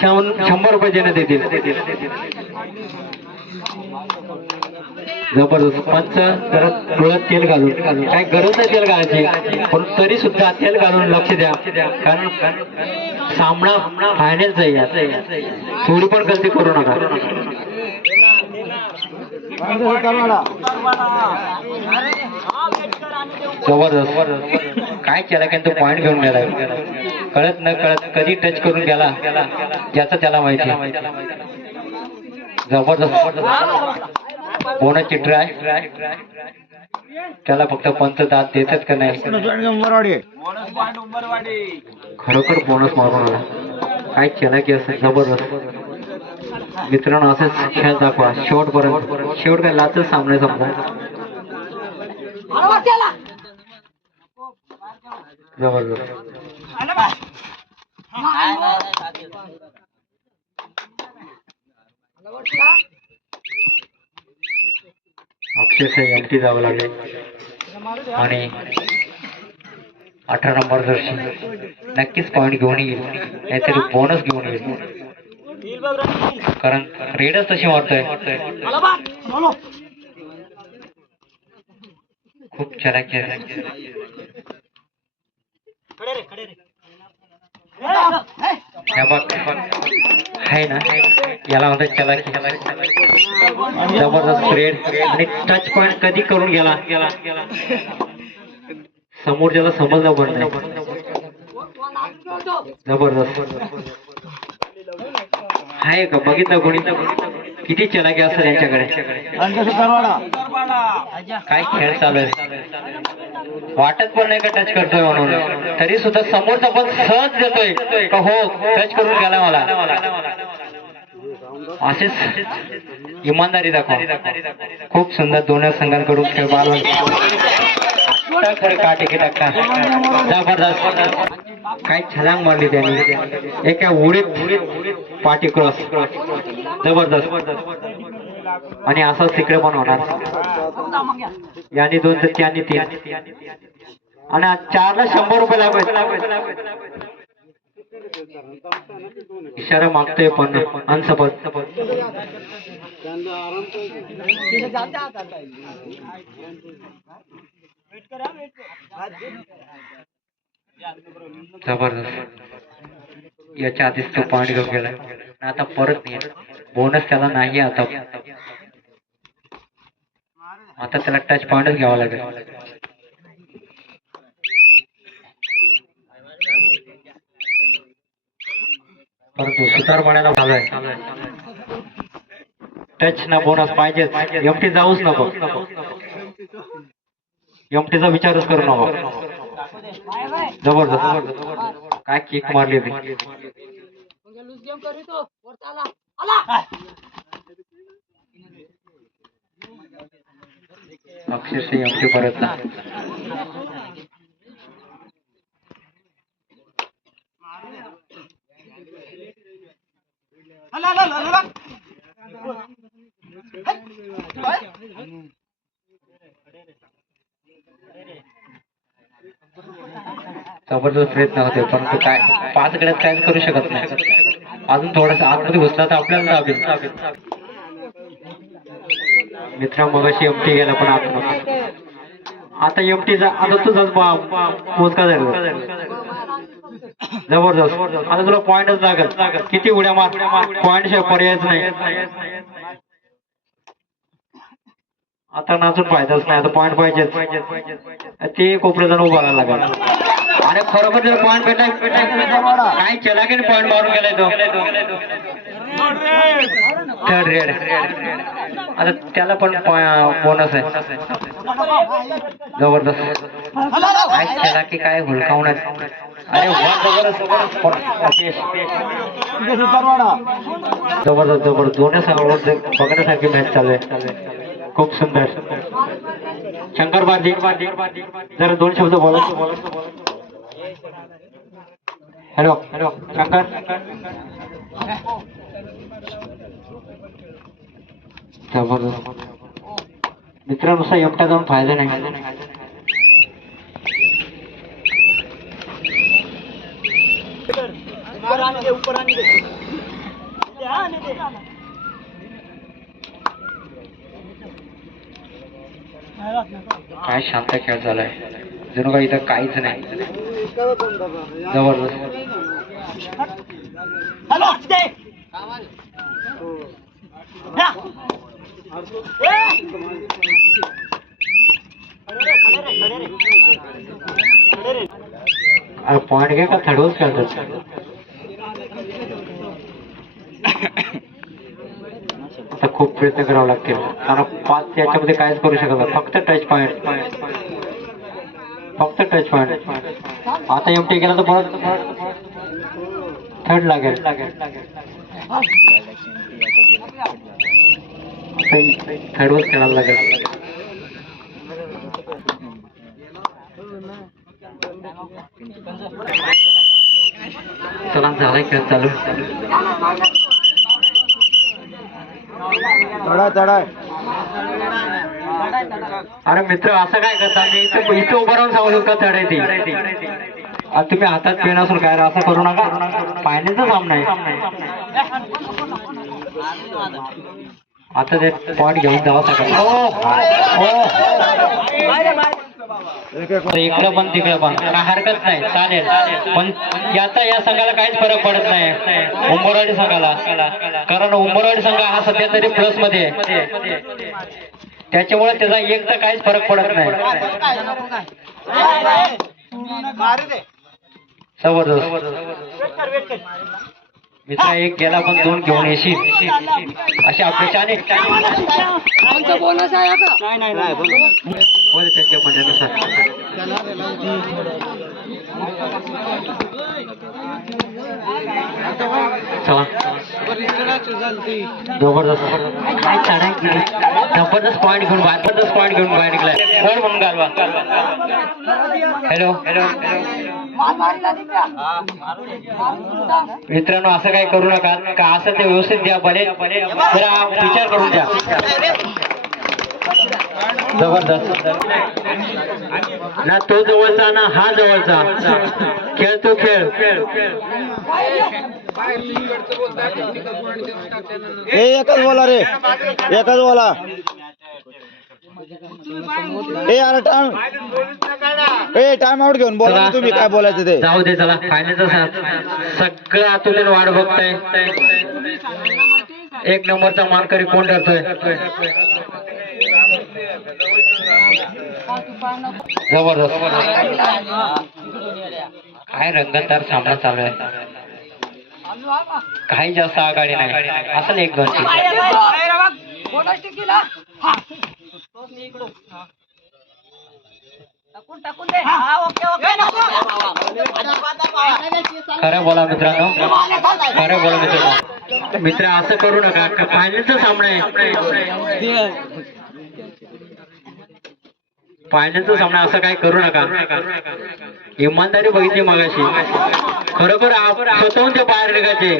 शं- शंभर रुपये देण्यात येतील जबरदस्त. पंच जरा डोळ्यात तेल घालून. काय गरज नाही तेल घालायची. पण तरी सुद्धा तेल घालून लक्ष द्या. कारण सामना फायनल आहे थोडी पण गलती करू नका. जबरदस्त. काय केलं काय तो पॉईंट घेऊन गेला कळत न कळत कधी टच करून गेला ज्याचं त्याला माहिती जबरदस्त. बोनसची ट्राय त्याला फक्त पंच दात देतात का नाही? खरोखर बोनस मारून काय केलं की असं जबरदस्त. मित्रांनो असंच खेळ दाखवा. शेवटपर्यंत. शेवट काय लाचच सामने समजा जबरदस्त. अक्षरशः एमटी जावं लागेल. आणि अठरा नंबर जर्सी नक्कीच पॉईंट घेऊन येईल. नाहीतरी बोनस घेऊन येईल. कारण रेडच तशी मारतोय. खूप चलाकी आहे. आहे ना याला म्हणतात चलाकी जबरदस्त रेड आणि टच पॉइंट कधी करून गेला? समोर ज्याला समजलं पण नाही. जबरदस्त. आहे का बघितलं कोणी? किती चलाकी असतं त्यांच्याकडे काय खेळ चालू आहे? वाटत पण नाही का टच करतोय म्हणून? तरी सुद्धा समोरचा पण सहज देतोय का हो टच करून गेला मला? असेच इमानदारी दाखवा. खूप सुंदर दोन्ही संघांकडून खेळ बालवण खरं काटे जबरदस्त. काय छलांग मारली त्यांनी. एका उडीत पाठी क्रॉस. जबरदस्त. आणि असंच तिकडे पण होणार. याने दोन तर त्याने तीन. आणि चारला शंभर रुपये लागत इशारा मागतोय पण अनसफल जबरदस्त. याच्या आधीच तो पॉईंट घेऊन गेला. आता परत नाही. बोनस त्याला नाही आता. आता त्याला टच पॉइंटच घ्यावा लागेल. परंतु सुतार पाण्याला आहे. टच ना बोनस पाहिजेच. एमटी जाऊच नको. एमटीचा विचारच करू नको. जबरदस्त. काय किक मारली होती अक्षरशः एमटी परत जबरदस्त प्रयत्न होते परंतु काय पाच गड्यात काहीच करू शकत नाही. अजून थोडासा आतमध्ये घुसला तर आपल्याला मित्रा मगाशी एमटी गेला पण आता आता एमटीचा आता तुझाच मोजका झाला जबरदस्त. आता तुला पॉइंटच लागत किती उड्या मार पॉइंट शिवाय पर्यायच नाही. आता नाचून फायदाच नाही आता पॉइंट पाहिजे ते कोपऱ्या जाऊन उभा राहायला लागेल. अरे खरोखर जर पॉइंट भेटला काय केला की पॉइंट मारून गेलाय तो. थर्ड रेड आता त्याला बोनस आहे ज़बरदस्त काय केला की काय हुलकावण्यात अरे ज़बरदस्त ज़बरदस्त दोन्ही संघावर बघण्यासारखी मॅच चालू आहे खूप सुंदर शंकर बाजी जरा दोन शब्द बोलत हॅलो हॅलो शंकर ज़बरदस्त। मित्रांनुसार एकटा जाऊन फ़ायदा शांत खेळ झालाय काही इथं काहीच नाही. ज़बरदस्त. अरे पॉइंट घे का थर्डवच खेळतात आता प्रयत्न कारण करू फक्त टच पॉइंट फक्त टच पॉइंट आता एमटी गेला तर थर्ड लागेल थर्डवच खेळायला लागेल. चला झालाय खेळ चालू. चढा चढा अरे मित्र असं काय करता? मी इथं इथं उभं राहून सांगू शकतो चढायची? आता तुम्ही हातात पेन असून काय असं करू नका. पाण्याचा सामना आहे आता ते पॉईंट घेऊन जावं सकाळी इकडं पण तिकडं पण. काय हरकत नाही चालेल. पण याचा या संघाला काहीच फरक पडत नाही. उंबरवाडी संघाला. कारण उंबरवाडी संघ हा सध्या तरी प्लसमध्ये आहे. त्याच्यामुळे त्याचा एक तर काहीच फरक पडत नाही. जबरदस्त. मित्र एक गेला पण दोन घेऊन येशील अशा अपेक्षाने त्यांच्या चला जबरदस्त काय चढाई केली जबरदस्त पॉईंट घेऊन जबरदस्त पॉईंट घेऊन बाहेर निघलाय कोण म्हणून गालवा हॅलो हॅलो मित्रांनो असं काही करू नका का असं ते व्यवस्थित द्या भले जरा विचार करून द्या. जबरदस्त. ना तो जवळचा ना हा जवळचा. खेळ तो खेळ. ए एकच बोला रे. एकच बोला. ए अरे टाइम ए टाइम आउट घेऊन बोला ना तुम्ही काय बोलायचं ते. जाऊ दे चला. फायनलचा साथ सगळं आतुलीन वाट बघताय. एक नंबरचा मानकरी कोण ठरतोय जबरदस्त काय रंगतदार सामना चालू आहे? काही जास्त आघाडी नाही. असं एक दोन खरं बोला मित्रांनो. खरं बोला मित्रांनो. मित्र असं करू नका. फायनलचा सामना आहे. फायनलचा सामना असं काय करू नका. इमानदारी बघितली मगाशी. खरोखर स्वतःहून ते बाहेर निघायचे.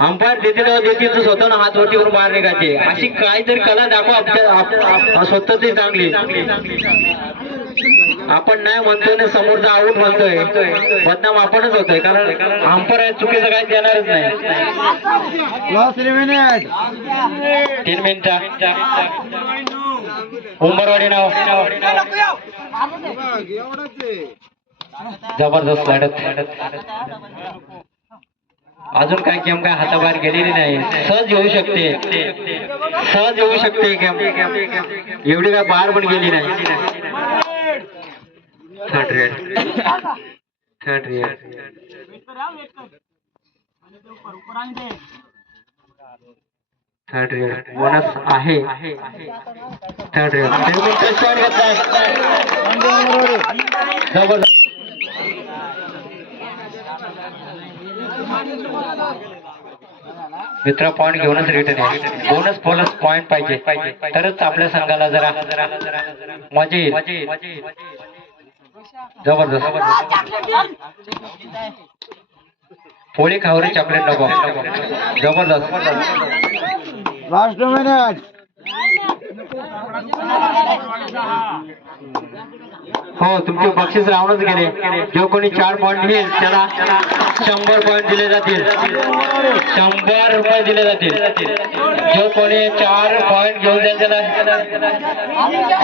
अंपायर देते तेव्हा देते तर स्वतःहून हात वरती करून बाहेर निघायचे. अशी काहीतरी कला दाखवा आपल्या आप- आप- स्वतःची चांगली. आपण नाही म्हणतोय ना समोरचा आऊट म्हणतोय. बदनाम आपणच होतोय कारण अंपायर चुकीचं काही देणारच नाही. तीन मिनिटं. उंबरवाडी नाव. जबरदस्त लढत. अजून काय गेम काय हाताबाहेर गेलेली नाही. सहज येऊ शकते. सहज येऊ शकते गेम. एवढी काय बाहेर पण गेली नाही. Third raid third raid third raid bonus आहे. थर्ड रेड मित्र पॉइंट घेऊनच रिटर्न आहे. बोनस बोनस पॉइंट पाहिजे. तरच आपल्या संघाला जरा मजा येईल. जबरदस्त. पोळी खावरी चॉकलेट नको. जबरदस्त. लास्ट मिनिट हो तुमचे बक्षीस राहूनच गेले. जो कोणी चार पॉईंट घेईल त्याला शंभर पॉईंट दिले जातील. शंभर रुपये दिले जातील. जो कोणी चार पॉईंट घेऊन जाईल त्याला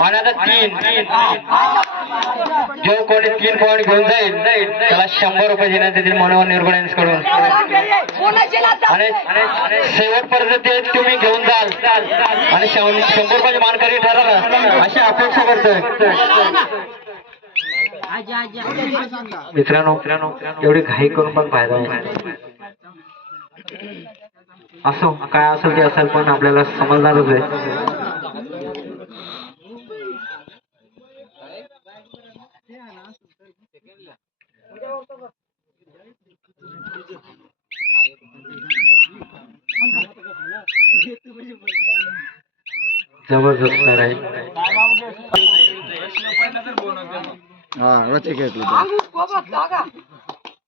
आणि आता तीन. जो कोणी तीन पॉईंट घेऊन जाईल त्याला शंभर रुपये देण्यात येतील मनोहर निर्गुणकडून. आणि शेवटपर्यंत ते तुम्ही घेऊन जाल. आणि शंभर रुपयाचे मानकरी ठरवलं. अशी अपेक्षा करतोय. मित्रांनो मित्रांनो एवढी घाई करून पण फायदा असो काय असेल ते असेल पण आपल्याला समजणारच आहे. जबरदस्त आहे. हा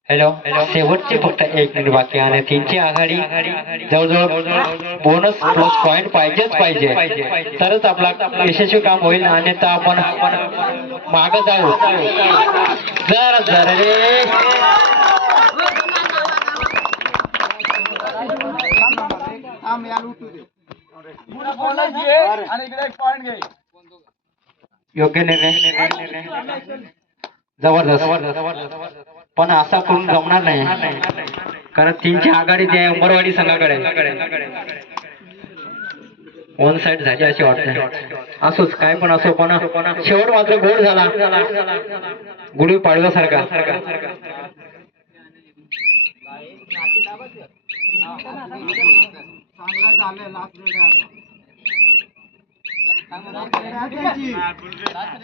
हॅलो शेवटची फक्त एक मिनिट बाकी आहे. आणि तीनची आघाडी जवळजवळ बोनस प्लस पॉइंट पाहिजेच पाहिजे. तरच आपला यशस्वी काम होईल. अन्यथा आपण माग जाऊ. जर जर रे. योग्य निर्णय जबरदस्त. पण असा करून जमणार नाही. कारण तीनची आघाडी ते अंबरवाडी संघाकडे वन साइड झाली अशी वाटते. असोच काय पण असो पण शेवट मात्र गोड झाला. गुढी पाडव्यासारखा.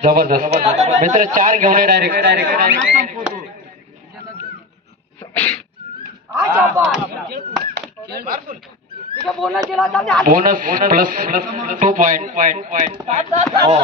ज़बरदस्त. मित्र चार घेऊन direct direct bonus plus plus two point हो